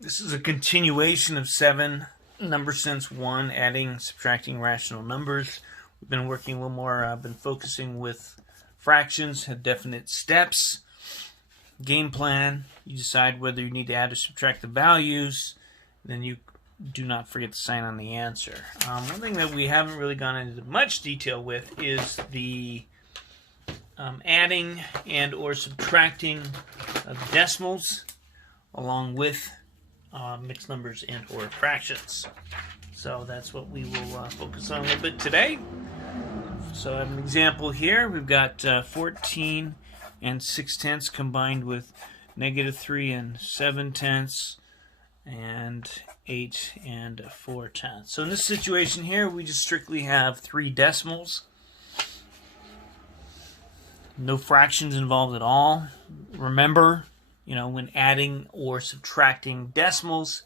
This is a continuation of 7, number sense 1, adding, subtracting rational numbers. We've been working a little more, I've been focusing with fractions, have definite steps. Game plan, you decide whether you need to add or subtract the values, then you do not forget to sign on the answer. One thing that we haven't really gone into much detail with is the adding and or subtracting of decimals along with mixed numbers and or fractions. So that's what we will focus on a little bit today. So I have an example here. We've got 14 and 6/10 combined with -3 and 7/10 and 8 and 4/10. So in this situation here, we just strictly have 3 decimals. No fractions involved at all. Remember, when adding or subtracting decimals,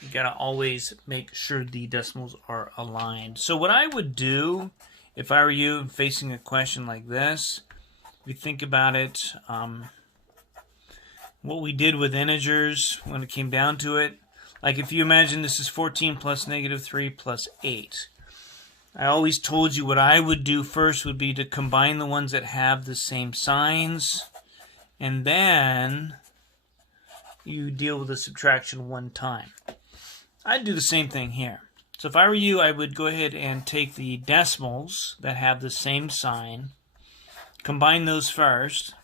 you got to always make sure the decimals are aligned. So what I would do if I were you facing a question like this, if you think about it, what we did with integers when it came down to it, like if you imagine this is 14 plus -3 plus 8. I always told you what I would do first would be to combine the ones that have the same signs, and then you deal with the subtraction one time. I'd do the same thing here. So if I were you, I would go ahead and take the decimals that have the same sign, combine those first.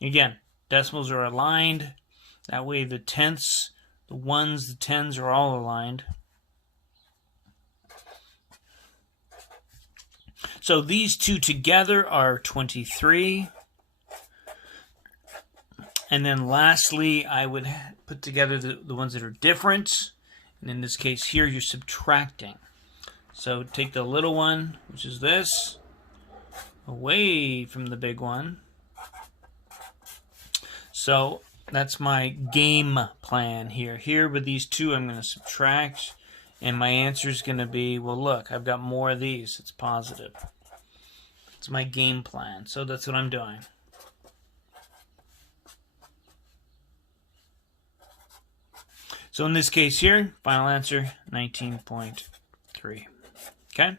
Again, decimals are aligned. That way the tenths, the ones, the tens are all aligned. So these two together are 23. And then lastly, I would put together the ones that are different. And in this case here, you're subtracting. So take the little one, which is this, away from the big one. So that's my game plan here. Here with these two, I'm going to subtract. And my answer is going to be, well, look, I've got more of these. It's positive. It's my game plan. So that's what I'm doing. So in this case here, final answer, 19.3. Okay?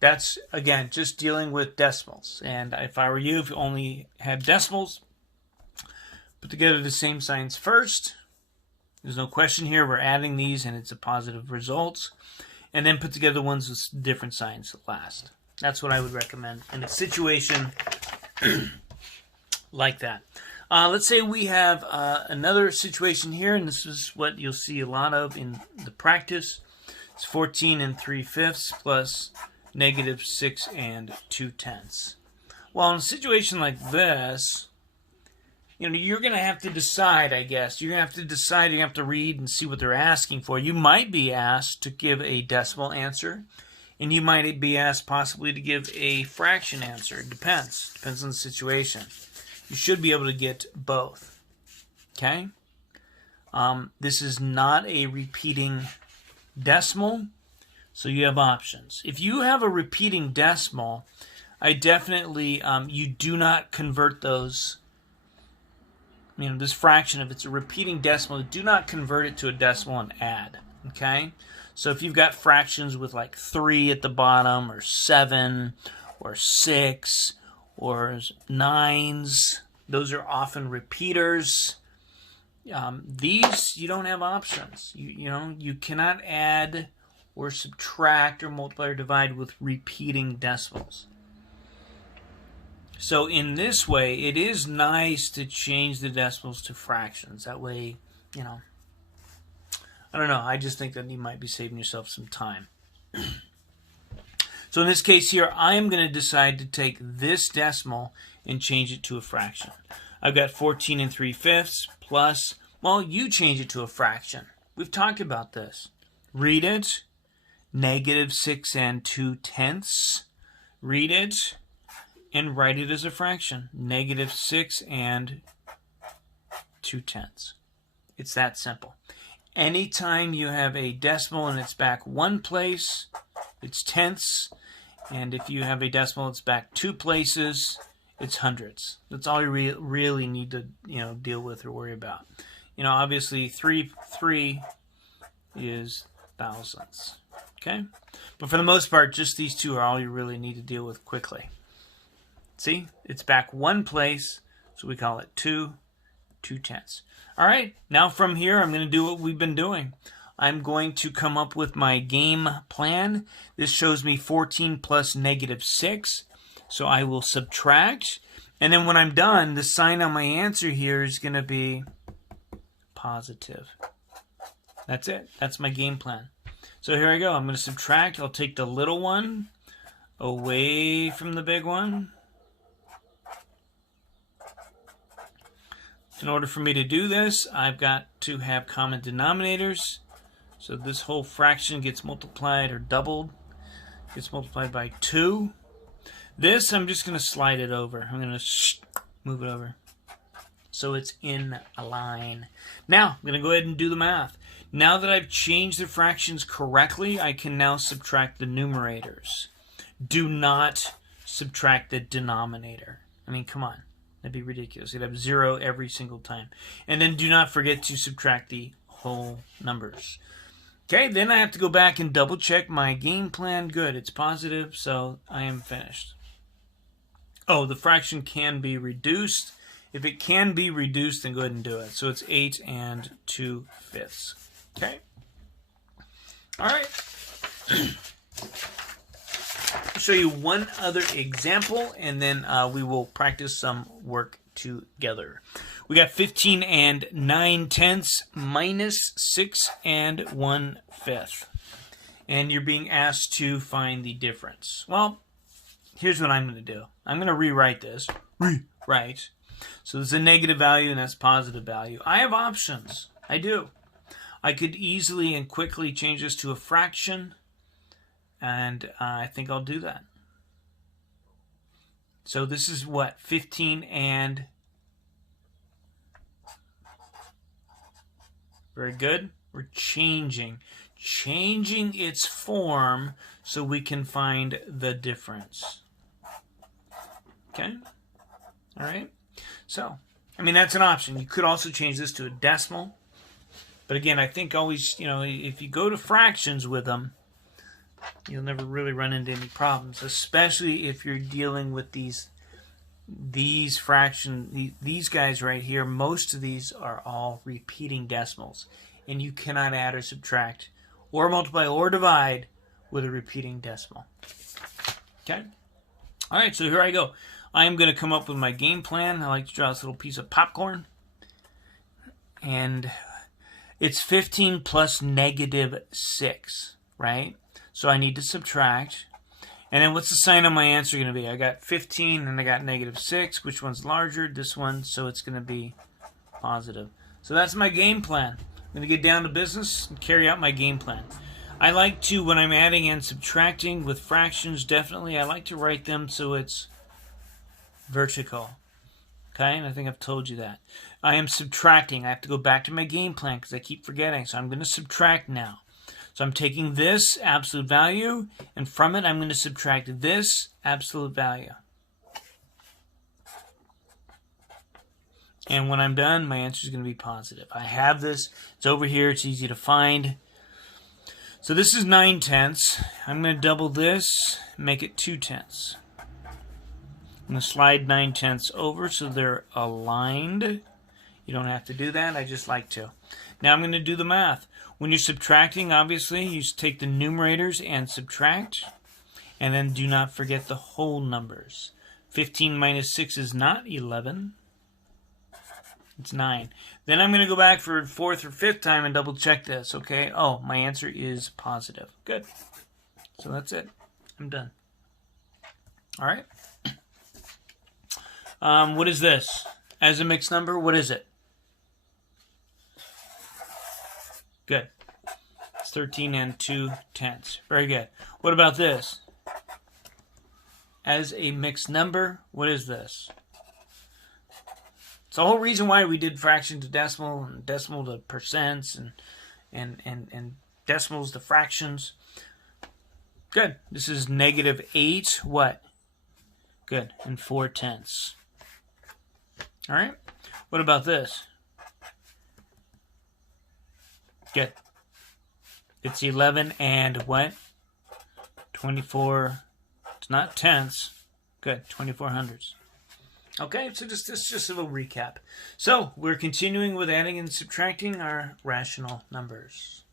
That's, again, just dealing with decimals. And if I were you, if you only had decimals, put together the same signs first. There's no question here. We're adding these, and it's a positive result. And then put together ones with different signs last. That's what I would recommend in a situation like that. Let's say we have another situation here, and this is what you'll see a lot of in the practice. It's 14 and 3/5 plus -6 and 2/10. Well, in a situation like this, you're going to have to decide, I guess. You're going to have to decide, you have to read and see what they're asking for. You might be asked to give a decimal answer, and you might be asked possibly to give a fraction answer. It depends. Depends on the situation. You should be able to get both. Okay? This is not a repeating decimal, so you have options. If you have a repeating decimal, I definitely, you do not convert those. This fraction, if it's a repeating decimal, do not convert it to a decimal and add. Okay? So if you've got fractions with like 3 at the bottom, or 7, or 6, or 9s, those are often repeaters. These, you don't have options. You cannot add or subtract or multiply or divide with repeating decimals. So in this way, it is nice to change the decimals to fractions. That way, I don't know. I just think that you might be saving yourself some time. So in this case here, I am going to decide to take this decimal and change it to a fraction. I've got 14 and 3/5 plus, well, you change it to a fraction. We've talked about this. Read it. -6 and 2/10. Read it and write it as a fraction. -6 and 2/10. It's that simple. Anytime you have a decimal and it's back one place, it's tenths. And if you have a decimal that's back 2 places, it's hundredths. That's all you really need to, deal with or worry about. Obviously 3 is thousandths. Okay? But for the most part, just these two are all you really need to deal with quickly. See? It's back one place, so we call it 2/2. All right, now from here, I'm going to do what we've been doing. I'm going to come up with my game plan. This shows me 14 plus -6, so I will subtract. And then when I'm done, the sign on my answer here is going to be positive. That's it. That's my game plan. So here I go. I'm going to subtract. I'll take the little one away from the big one. In order for me to do this, I've got to have common denominators. So this whole fraction gets multiplied or doubled. Gets multiplied by 2. This, I'm just going to slide it over. I'm going to move it over. So it's in a line. Now, I'm going to go ahead and do the math. Now that I've changed the fractions correctly, I can now subtract the numerators. Do not subtract the denominator. I mean, come on. That'd be ridiculous. You'd have 0 every single time. And then do not forget to subtract the whole numbers. Okay, then I have to go back and double check my game plan. Good, it's positive, so I am finished. Oh, the fraction can be reduced. If it can be reduced, then go ahead and do it. So it's 8 2/5. Okay. All right. I'll show you one other example, and then we will practice some work together. We got 15 9/10 minus 6 1/5. And you're being asked to find the difference. Well, here's what I'm going to do. I'm going to rewrite this. Rewrite. So there's a negative value and that's positive value. I have options. I do. I could easily and quickly change this to a fraction. And I think I'll do that. So this is what? 15 and... Very good. We're changing its form so we can find the difference. Okay? All right? So, I mean, that's an option. You could also change this to a decimal. But again, I think always, if you go to fractions with them, you'll never really run into any problems, especially if you're dealing with these fractions, these guys right here. Most of these are all repeating decimals, and you cannot add or subtract or multiply or divide with a repeating decimal. Okay? All right, so here I go. I am going to come up with my game plan. I like to draw this little piece of popcorn. And it's 15 plus -6, right? So I need to subtract. And then what's the sign on my answer going to be? I got 15 and I got -6. Which one's larger? This one. So it's going to be positive. So that's my game plan. I'm going to get down to business and carry out my game plan. I like to, when I'm adding and subtracting with fractions, definitely, I like to write them so it's vertical. Okay, and I think I've told you that. I am subtracting. I have to go back to my game plan because I keep forgetting. So I'm going to subtract now. So I'm taking this absolute value, and from it I'm going to subtract this absolute value. And when I'm done, my answer is going to be positive. I have this. It's over here. It's easy to find. So this is 9/10. I'm going to double this, make it 2/10. I'm going to slide 9/10 over so they're aligned. You don't have to do that. I just like to. Now I'm going to do the math. When you're subtracting, obviously, you take the numerators and subtract. And then do not forget the whole numbers. 15 minus 6 is not 11. It's 9. Then I'm going to go back for a 4th or 5th time and double check this, okay? Oh, my answer is positive. Good. So that's it. I'm done. All right. What is this? As a mixed number, what is it? Good. It's 13 2/10. Very good. What about this? As a mixed number, what is this? It's the whole reason why we did fraction to decimal and decimal to percents and decimals to fractions. Good. This is -8 what? Good. And 4/10. All right. What about this? Good. It's 11 and what? 24. It's not tenths. Good. 24 hundredths. Okay, so this is just a little recap. So we're continuing with adding and subtracting our rational numbers.